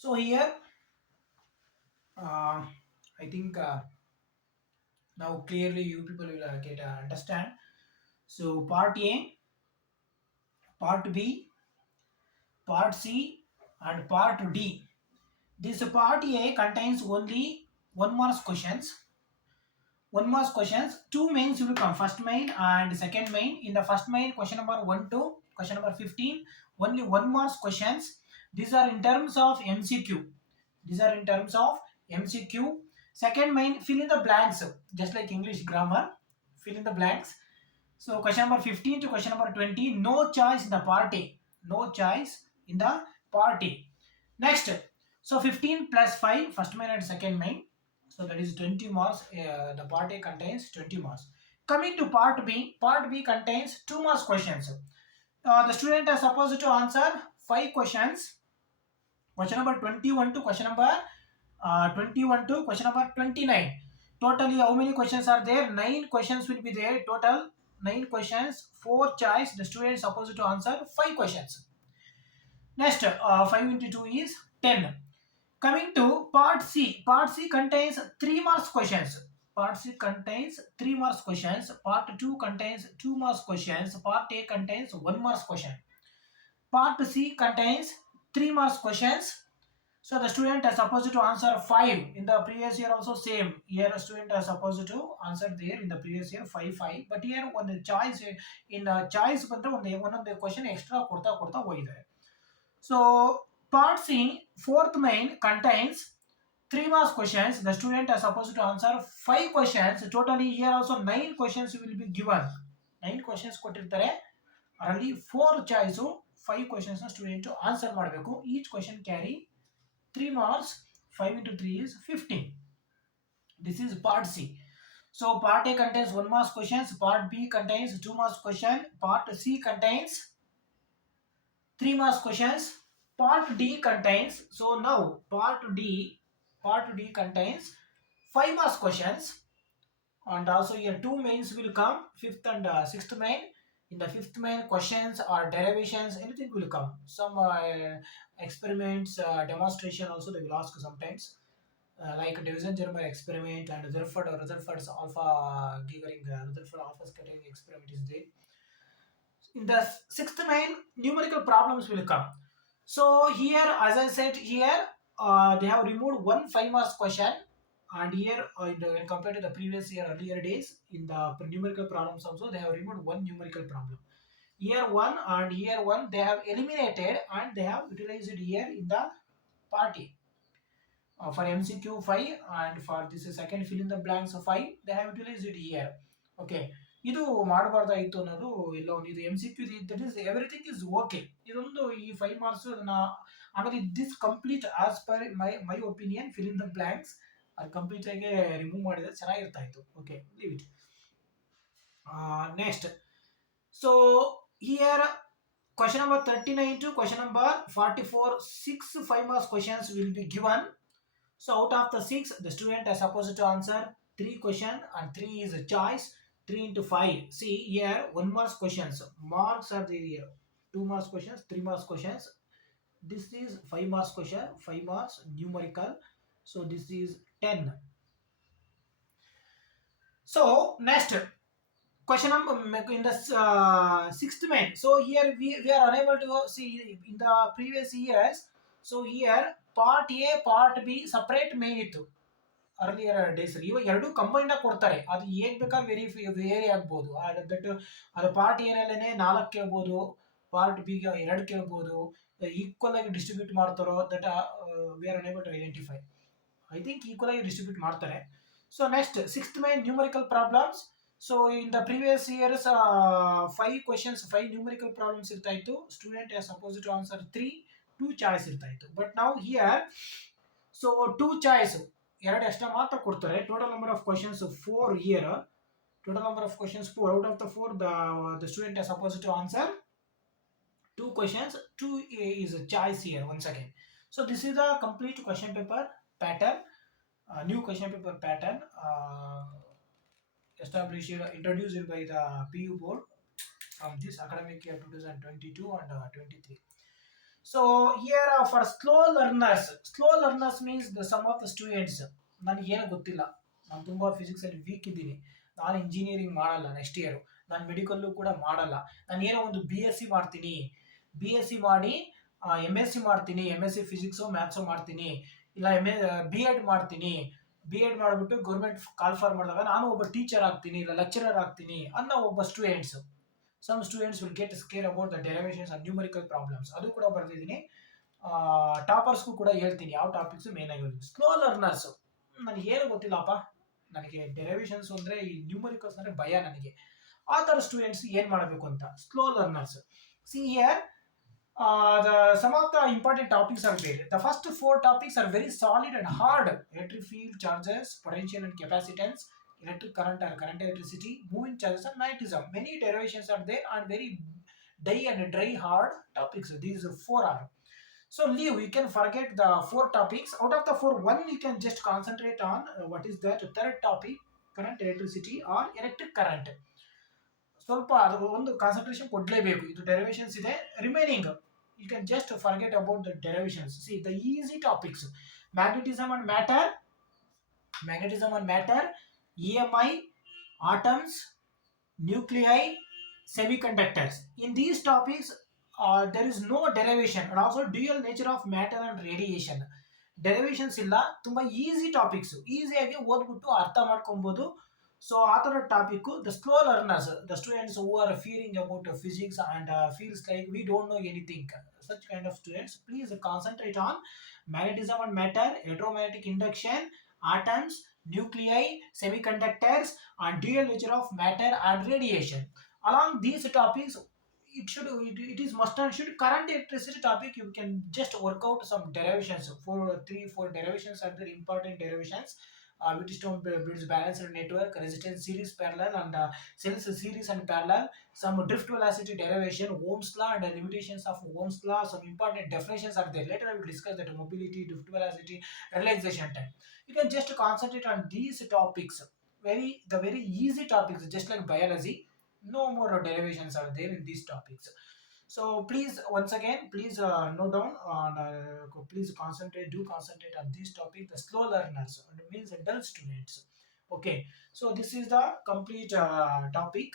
So here, uh, I think now clearly you people will get understand. So part A, part B, part C, and part D. This part A contains only one marks questions. One marks questions. Two mains will come. First main and second main. In the first main, question number 1 to question number 15. Only one marks questions. These are in terms of MCQ. These are in terms of MCQ. Second main, fill in the blanks. Just like English grammar, fill in the blanks. So question number 15 to question number 20, no choice in the party. No choice in the party. Next, so 15 plus 5, first main and second main. So that is 20 marks. The part A contains 20 marks. Coming to part B contains 2 marks questions. The student is supposed to answer 5 questions. Question number 21 to question number 21 to question number 29. Totally, how many questions are there? 9 questions will be there. Total 9 questions, 4 choice. The student is supposed to answer 5 questions. Next, 5 into 2 is 10. Coming to part C. Part C contains 3 marks questions. Part C contains 3 marks questions. Part 2 contains 2 marks questions. Part A contains 1 marks question. Part C contains 3 marks questions. So the student is supposed to answer 5. In the previous year also same. Here a student is supposed to answer there in the previous year 5. But here when the choice in the choice one of the question extra ಕೊಡ್ತಾ ಹೋಗಿದ್ದಾರೆ. So part C, fourth main contains 3 marks questions. The student is supposed to answer 5 questions. Totally here also 9 questions will be given. 9 questions ಕೊಟ್ಟಿರ್ತಾರೆ. Only 4 choice 5 questions student to answer ಮಾಡಬೇಕು. Each question carry 3 marks. 5 into 3 is 15. This is part C. So part A contains 1 marks questions. Part B contains 2 marks question. Part C contains 3 marks questions. Part D contains, so now part D contains 5 marks questions. And also here 2 mains will come, 5th and 6th main. In the 5th main, questions or derivations, anything will come. Some experiments, demonstration also they will ask sometimes. Like division German experiment and Rutherford's alpha giggling, Rutherford alpha scattering experiment is there. In the 6th main, numerical problems will come. So here, as I said here, they have removed one 5 marks question, and here when compared to the previous year earlier days, in the numerical problems also they have removed one numerical problem. Year 1 and year 1 they have eliminated and they have utilized it here in the party. For MCQ 5 and for this second fill in the blanks 5 they have utilized it here. Okay, ಇದು ಮಾಡಬಾರ್ದಾಯಿತು ಅನ್ನೋದು ಎಲ್ಲೋ ಒಂದು ಇದು MCQ that is everything is okay. ಇದೊಂದು ಈ 5 marks ಆಮೇಲೆ this complete as per my opinion fill in the blanks ಅದು complete ಆಗಿ remove ಮಾಡಿದ್ರೆ ಚೆನ್ನಾಗಿರ್ತಾ ಇತ್ತು. Okay, leave it. Next, so here question number 39 to question number 44, 6 5 marks questions will be given. So out of the 6, the student is supposed to answer 3 questions and 3 is a choice. 3 into 5. See here 1 marks questions. Marks are there here. 2 marks questions, 3 marks questions. This is 5 marks question, 5 marks numerical. So this is 10. So next question number in the 6th main. So here we are unable to see in the previous years. So here part A, part B separate main ಇತ್ತು earlier days ಅಲ್ಲಿ. ಇವಾಗ ಎರಡು combined ಆಗಿ ಕೊಡ್ತಾರೆ. ಅದು ಹೇಗ್ ಬೇಕಾದ್ರೆ very ಆಗ್ಬೋದು. ದಟ್ ಅದು ಪಾರ್ಟ್ ಏನಲ್ಲೇ 4 ಕೇಳ್ಬೋದು, ಪಾರ್ಟ್ ಬಿ 2 ಕೇಳ್ಬೋದು. ಈಕ್ವಲ್ ಆಗಿ ಡಿಸ್ಟ್ರಿಬ್ಯೂಟ್ ಮಾಡ್ತಾರೋ that we are unable to identify. I think equal ಆಗಿ ಡಿಸ್ಟ್ರಿಬ್ಯೂಟ್ ಮಾಡ್ತಾರೆ. So next 6th main numerical problems. So in the previous years 5 questions, 5 numerical problems ಇರ್ತಾ ಇತ್ತು. Student is supposed to answer 3, 2 choice ಇರ್ತಾ ಇತ್ತು. But now here so 2 choice ಎರಡು extra ಮಾತ್ರ ಕೊಡ್ತಾರೆ. Total number of questions 4 year. Total number of questions 4. Out of the 4 the student is supposed to answer 2 questions. 2 is a choice here once again. So this is the complete question paper pattern. New question paper pattern established introduced by the PU board from this academic year 2022 and 23. So here for slow learners means the some of the students ನನಗೆ ಏನು ಗೊತ್ತಿಲ್ಲ, ನಾನು ತುಂಬ ಫಿಸಿಕ್ಸಲ್ಲಿ weak ಇದ್ದೀನಿ, ನಾನು engineering ಮಾಡಲ್ಲ next year, ನಾನು medical ಕೂಡ ಮಾಡಲ್ಲ, ನಾನು ಏನೋ ಒಂದು ಬಿ ಎಸ್ ಸಿ ಮಾಡ್ತೀನಿ, ಬಿ ಎಸ್ ಸಿ ಮಾಡಿ ಎಮ್ ಎಸ್ ಸಿ ಮಾಡ್ತೀನಿ, M S C physics maths ಮಾಡ್ತೀನಿ, ಇಲ್ಲ ಬಿ ಎಡ್ ಮಾಡ್ತೀನಿ, ಬಿ ಎಡ್ ಮಾಡಿಬಿಟ್ಟು ಗೌರ್ಮೆಂಟ್ ಕಾಲ್ ಫಾರ್ ಮಾಡಿದಾಗ ನಾನು ಒಬ್ಬ ಟೀಚರ್ ಆಗ್ತೀನಿ ಇಲ್ಲ ಲೆಕ್ಚರರ್ ಆಗ್ತೀನಿ ಅನ್ನೋ ಒಬ್ಬ students. Some students will get scare about the derivations and numerical problems, ಅದು ಕೂಡ ಬರ್ತಿದ್ದೀನಿ. ಟಾಪರ್ಸ್ಗೂ ಕೂಡ ಹೇಳ್ತೀನಿ ಯಾವ ಟಾಪಿಕ್ಸ್ ಮೇನ್ ಆಗಿರೋದು. ಸ್ಲೋ ಲರ್ನರ್ಸ್ ನನಗೆ ಏನು ಗೊತ್ತಿಲ್ಲಪ್ಪ, ನನಗೆ ಡೆರಿವೇಷನ್ಸ್ ಅಂದರೆ ಈ ನ್ಯೂಮರಿಕಲ್ಸ್ ಅಂದರೆ ಭಯ ನನಗೆ, ಆ ಥರ ಸ್ಟೂಡೆಂಟ್ಸ್ ಏನು ಮಾಡಬೇಕು ಅಂತ. Slow learners, see here some of the important topics are there. The first four topics are very solid and hard: electric field, charges, potential and capacitance, electric current or current electricity, moving charges and magnetism. Many derivations are there and very dry hard topics. These four are. So leave, you can forget the four topics. Out of the four, one you can just concentrate on. What is that? Third topic, current electricity or electric current. ಸ್ವಲ್ಪ ಅದು ಒಂದು concentration ಕೊಡಲೇಬೇಕು, ಇದು derivations ಇದೆ. Remaining you can just forget about the derivations. See the easy topics: magnetism and matter, magnetism and matter, EMI, atoms, nuclei, semiconductors. In these topics there is no derivation, and also dual nature of matter and radiation. Derivations ಇಲ್ಲ, ತುಂಬ easy topics, ಈಸಿಯಾಗಿ ಓದ್ಬಿಟ್ಟು ಅರ್ಥ ಮಾಡ್ಕೊಬೋದು. So ಆ ಥರ topic. The slow learners, the students who are fearing about physics and feels like we don't know anything, such kind of students, please concentrate on magnetism and matter, electromagnetic induction, atoms, nuclei, semiconductors, and dual nature of matter and radiation. Along these topics, it is must and should. Current electricity topic, you can just work out some derivations. Four derivations are the important derivations. Whitstone builds balanced network, resistance series parallel, and cells series and parallel. Some drift velocity derivation, Ohm's law and the limitations of Ohm's law. Some important definitions are there. Later I will discuss that mobility, drift velocity, relaxation time. You can just concentrate on these topics. The very easy topics, just like biology. No more derivations are there in these topics. So please, once again, please note down and please concentrate on this topic, the slow learners, and it means adult students. Okay, so this is the complete topic.